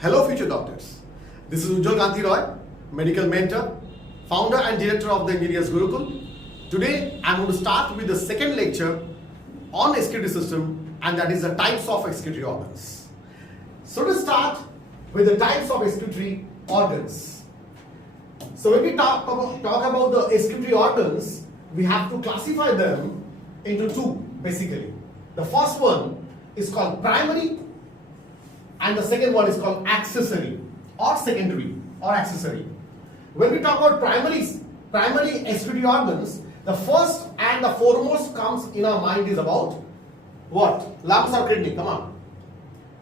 Hello future doctors. This is Ujjal Roy, medical mentor, founder and director of the Engineers Gurukul. Today I am going to start with the second lecture on excretory system, and that is the types of excretory organs. So to start with the types of excretory organs. So when we talk about the excretory organs, we have to classify them into two basically. The first one is called primary and the second one is called accessory or secondary or accessory. When we talk about primary excretory organs, the first and the foremost comes in our mind is about what? Lungs or kidney? Come on.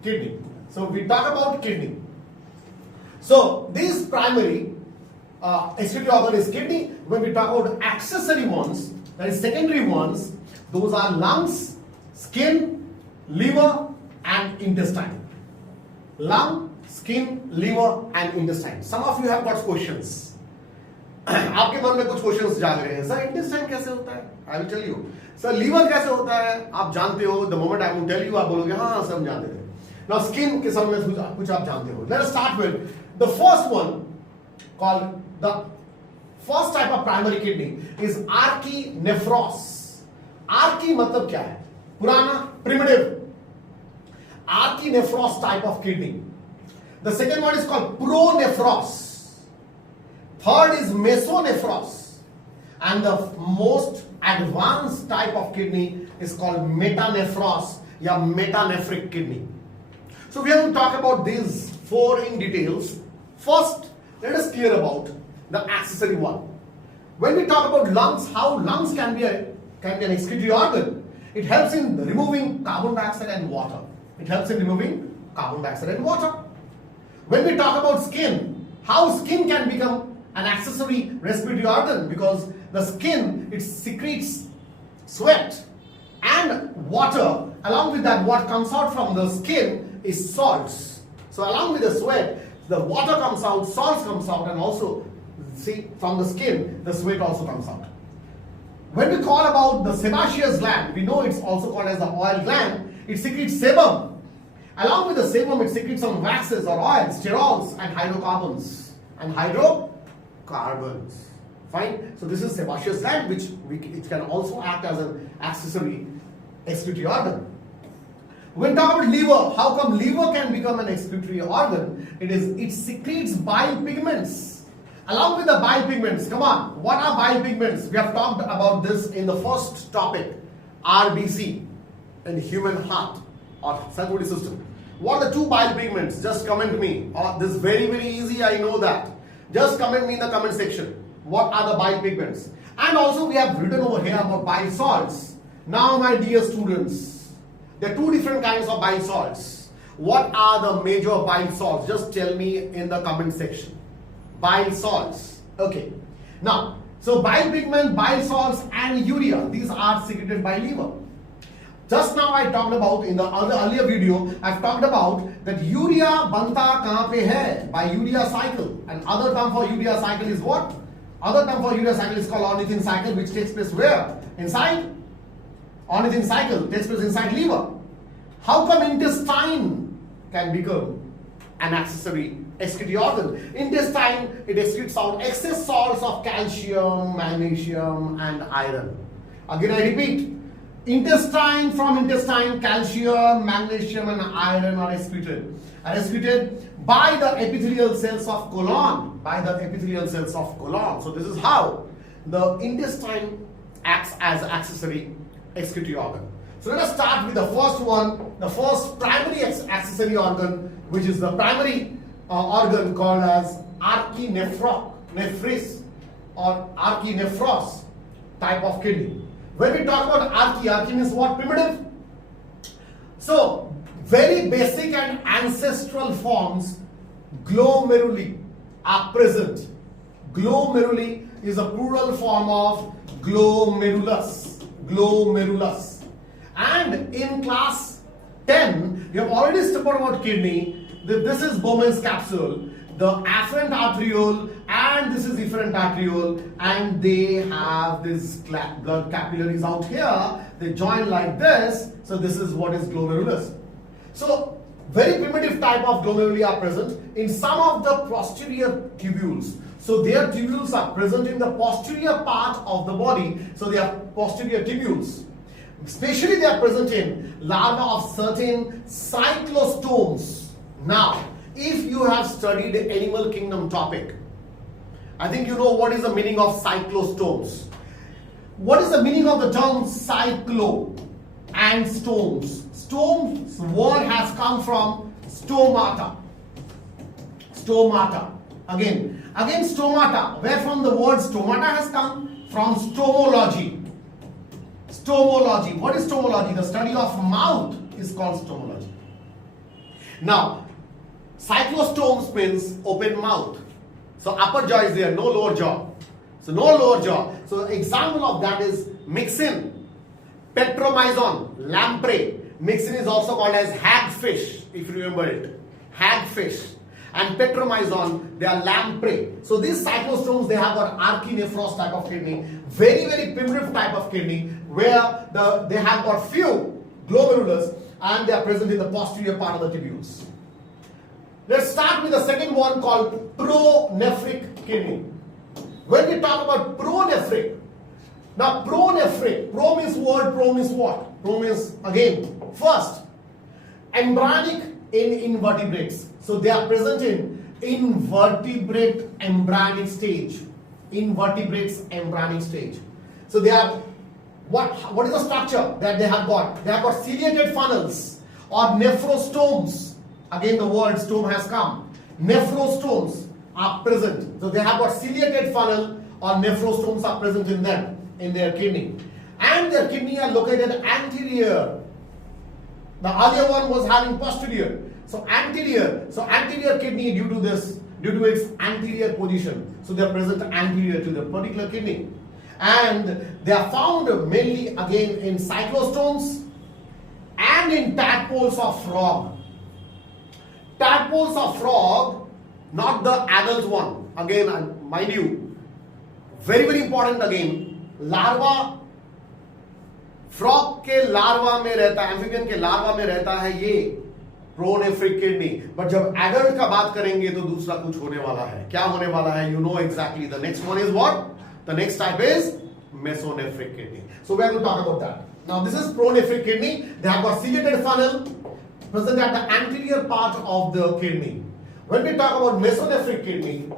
Kidney. So we talk about kidney. So this primary excretory organ is kidney. When we talk about accessory ones, that is secondary ones, those are lungs, skin, liver and intestine. Lung, skin, liver and intestine. Some of you have got questions. आपके मन में कुछ questions जाग रहे हैं sir intestine कैसे होता है I will tell you sir liver कैसे होता है आप जानते हो the moment I will tell you आप बोलोगे हाँ सब जानते थे नाउ स्किन के संबंध में कुछ आप जानते हो let us start with the first one called the first type of primary kidney is archinephros archi मतलब क्या है पुराना primitive Archinephros type of kidney. The second one is called Pronephros. Third is Mesonephros. And the most advanced type of kidney is called Metanephros or Metanephric kidney. So we have to talk about these four in details. First, let us clear about the accessory one. When we talk about lungs, how lungs can be an excretory organ, it helps in removing carbon dioxide and water. It helps in removing carbon dioxide and water. When we talk about skin, how skin can become an accessory respiratory organ, because the skin, it secretes sweat and water. Along with that, what comes out from the skin is salts. So along with the sweat, the water comes out, salts comes out, and also see from the skin, the sweat also comes out. When we call about the sebaceous gland, we know it's also called as the oil gland. It secretes sebum. Along with the sebum, it secretes some waxes or oils, sterols and hydrocarbons. Fine. So this is sebaceous gland, which it can also act as an accessory excretory organ. When we talk about liver, how come liver can become an excretory organ? It secretes bile pigments. Along with the bile pigments, come on, what are bile pigments? We have talked about this in the first topic, RBC. In human heart or circulatory system. What are the two bile pigments? Just comment me. This is very easy, I know that. Just comment me in the comment section. What are the bile pigments? And also we have written over here about bile salts. Now my dear students, there are two different kinds of bile salts. What are the major bile salts? Just tell me in the comment section. Bile salts. Okay. Now, so bile pigment, bile salts and urea, these are secreted by liver. Just now I talked about in the earlier video, I've talked about that urea banta kahan pe hai? By urea cycle. And other term for urea cycle is what? Other term for urea cycle is called ornithine cycle, which takes place where? Inside? Ornithine cycle takes place inside liver. How come intestine can become an accessory excretory organ? Intestine, it excretes out excess salts of calcium, magnesium and iron. Again I repeat. From intestine, calcium, magnesium and iron are excreted by the epithelial cells of colon. So this is how the intestine acts as accessory excretory organ. So let us start with the first one, the first primary accessory organ, which is the primary organ called as Archinephros or Archinephros type of kidney. When we talk about archi means what? Primitive. So, very basic and ancestral forms, glomeruli, are present. Glomeruli is a plural form of glomerulus. And in class 10, we have already spoken about kidney. This is Bowman's capsule. The afferent arteriole and this is efferent arteriole, and they have this blood capillaries out here. They join like this. So this is what is glomerulus. So very primitive type of glomeruli are present in some of the posterior tubules. So their tubules are present in the posterior part of the body. So they are posterior tubules. Especially they are present in larvae of certain cyclostomes. Now, if you have studied animal kingdom topic, I think you know what is the meaning of cyclostomes. What is the meaning of the term cyclo and stomes? Stomes word has come from stomata. Stomata. Again stomata. Where from the word stomata has come? From stomology. Stomology. What is stomology? The study of mouth is called stomology. Now, cyclostomes means open mouth. So upper jaw is there, no lower jaw. So no lower jaw. So example of that is mixin, petromyzon, lamprey. Mixin is also called as hagfish, if you remember it. Hagfish. And petromyzon, they are lamprey. So these cyclostomes, they have got Archinephros type of kidney. Very, very primitive type of kidney where they have got few glomerulus and they are present in the posterior part of the tubules. Let's start with the second one called pronephric kidney. When we talk about pronephric, now pronephric, pro means word, pro means what? Pro means again, first, embryonic in invertebrates. So they are present in invertebrate embryonic stage. Invertebrates embryonic stage. So they are, what is the structure that they have got? They have got ciliated funnels or nephrostomes. Again the word stome has come. Nephrostomes are present. So they have got ciliated funnel or nephrostomes are present in them, in their kidney. And their kidney are located anterior. The earlier one was having posterior. So anterior kidney due to its anterior position. So they are present anterior to the particular kidney. And they are found mainly again in cyclostomes and in tadpoles of frog. Tadpoles of frog, not the adult one. Again, mind you, very, very important again, larva, frog के larva में रहता है, amphibian के larva में रहता है ये pronephric kidney. But जब adult का बात करेंगे तो दूसरा कुछ होने वाला है. क्या होने वाला है? You know exactly. The next one is what? The next type is Mesonephric kidney. So we are going to talk about that. Now this is pronephric kidney. They have got ciliated funnel present at the anterior part of the kidney. When we talk about Mesonephric kidney,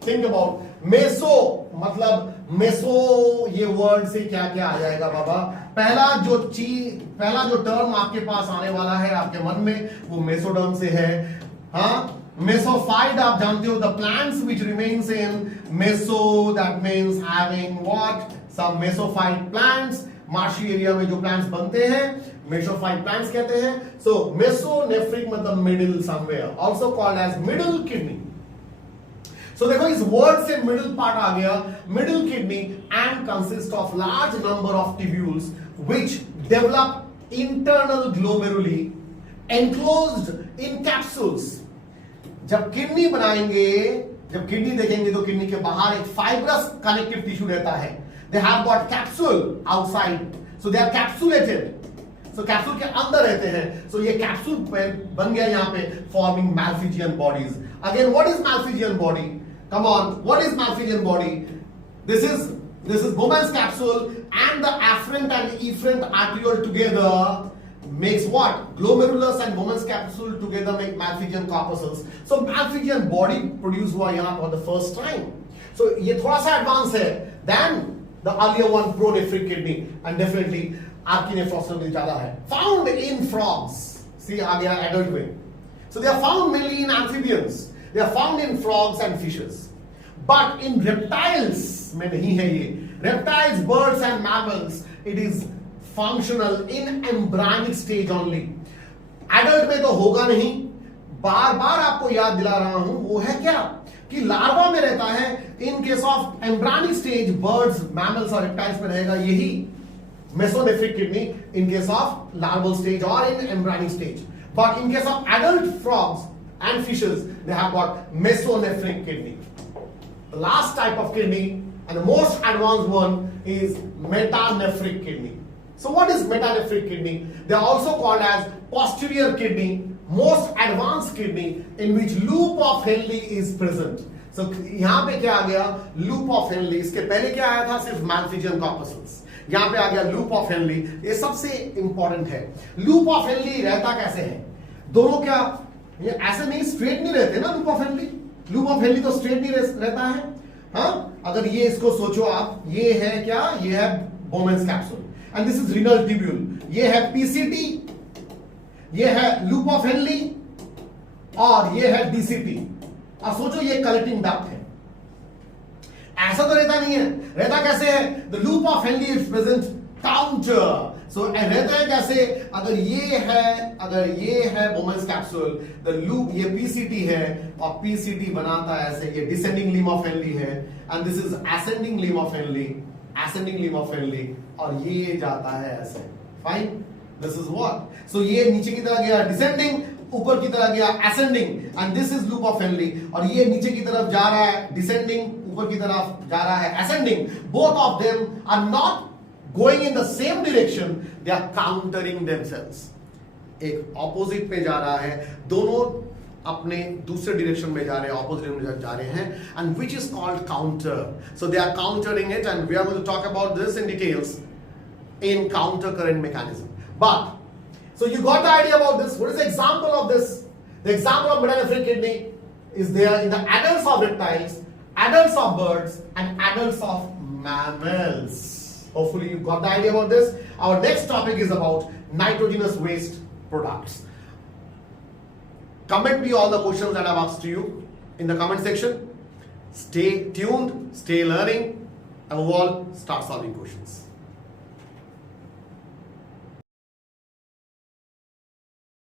think about meso, मतलब meso ये word से क्या क्या आ जाएगा बाबा? पहला जो term आपके पास आने वाला है आपके मन में वो mesoderm से है. हाँ, mesophyte आप जानते हो, the plants which remains in meso, that means having what? Some mesophyte plants. Marshy area में जो प्लांट्स बनते हैं मेसोफाइट प्लांट्स कहते हैं. सो मेसोनेफ्रिक मतलब middle somewhere, also called as middle kidney. So देखो इस वर्ड से मिडिल पार्ट आ गया, middle kidney and consist of large number of tubules which develop internal glomeruli enclosed in capsules. जब kidney बनाएंगे, जब किडनी देखेंगे तो किडनी के बाहर एक फाइब्रस कनेक्टिव टिश्यू रहता है. They have got capsule outside, so they are capsulated. So capsule के अंदर रहते हैं. So ये capsule बन गया यहाँ पे forming Malpighian bodies. Again, what is Malpighian body? Come on, what is Malpighian body? This is woman's capsule and the afferent and efferent arteriole together makes what? Glomerulus and woman's capsule together make Malpighian corpuscles. So Malpighian body produce हुआ यहाँ for the first time. So ये थोड़ा सा advance है than the earlier one, pronephric kidney, and definitely Archinephros में ज़्यादा है. Found in frogs. See आ गया adult way. So they are found mainly in amphibians. They are found in frogs and fishes. But in reptiles में नहीं है ये. Reptiles, birds and mammals, it is functional in embryonic stage only. Adult में तो होगा नहीं. बार-बार आपको याद दिला रहा हूं, वो है क्या? कि लार्वा में रहता है. In case of embryonic stage birds, mammals और रेप्टाइल्स में रहेगा यही mesonephric kidney in case of larval stage और in embryonic stage. But in case of adult frogs and fishes they have got mesonephric kidney. The last type of kidney and the most advanced one is metanephric kidney. So what is metanephric kidney? They are also called as posterior kidney, most advanced kidney in which loop of Henle is present. So यहाँ पे क्या आ गया? Loop of Henle. इसके पहले क्या आया था? सिर्फ Malpighian corpuscles. यहाँ पे आ गया loop of Henle. ये सबसे इंपॉर्टेंट है. Loop of Henle रहता कैसे है? दोनों क्या ये ऐसे नहीं स्ट्रेट नहीं रहते ना? loop of Henle. Loop of Henle तो स्ट्रेट नहीं रहता है. हाँ, अगर ये इसको सोचो आप, ये है क्या? ये है Bowman's capsule. And this is renal tubule. ये है PCT, ये है loop of Henle और ये है DCT. अब सोचो ये कलेक्टिंग डक्ट है. ऐसा तो रहता नहीं है. रहता कैसे है? The loop of Henle is present counter. So रहता है कैसे? अगर ये है Bowman's capsule, the loop ये PCT है और PCT बनाता है ऐसे, ये descending limb of Henle है, and this is ascending limb of Henle, और ये जाता है ऐसे. Fine. This is what? So ये नीचे की तरफ गया descending, ऊपर की तरफ गया ascending, and this is loop of Henle, और ये नीचे की तरफ जा रहा है descending, ऊपर की तरफ जा रहा है ascending. Both of them are not going in the same direction, they are countering themselves. एक opposite पे जा रहा है, दोनों अपने दूसरे direction में जा रहे हैं, opposite में जा रहे हैं, and which is called counter. So they are countering it, and we are going to talk about this in details in counter current mechanism. But so you got the idea about this. What is the example of this? The example of metanephric kidney is there in the adults of reptiles, adults of birds, and adults of mammals. Hopefully you got the idea about this. Our next topic is about nitrogenous waste products. Comment me all the questions that I've asked to you in the comment section. Stay tuned, stay learning, and above all, start solving questions.